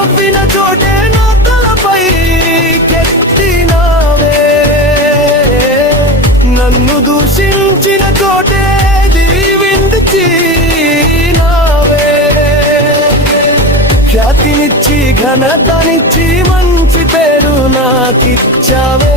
నవ్విన చోటే నా తలపై కెత్తినావే, నన్ను దూషించిన చోటే దీవించినావే. ఖ్యాతినిచ్చి ఘనతనిచ్చి మంచి పేరు నాకిచ్చావే.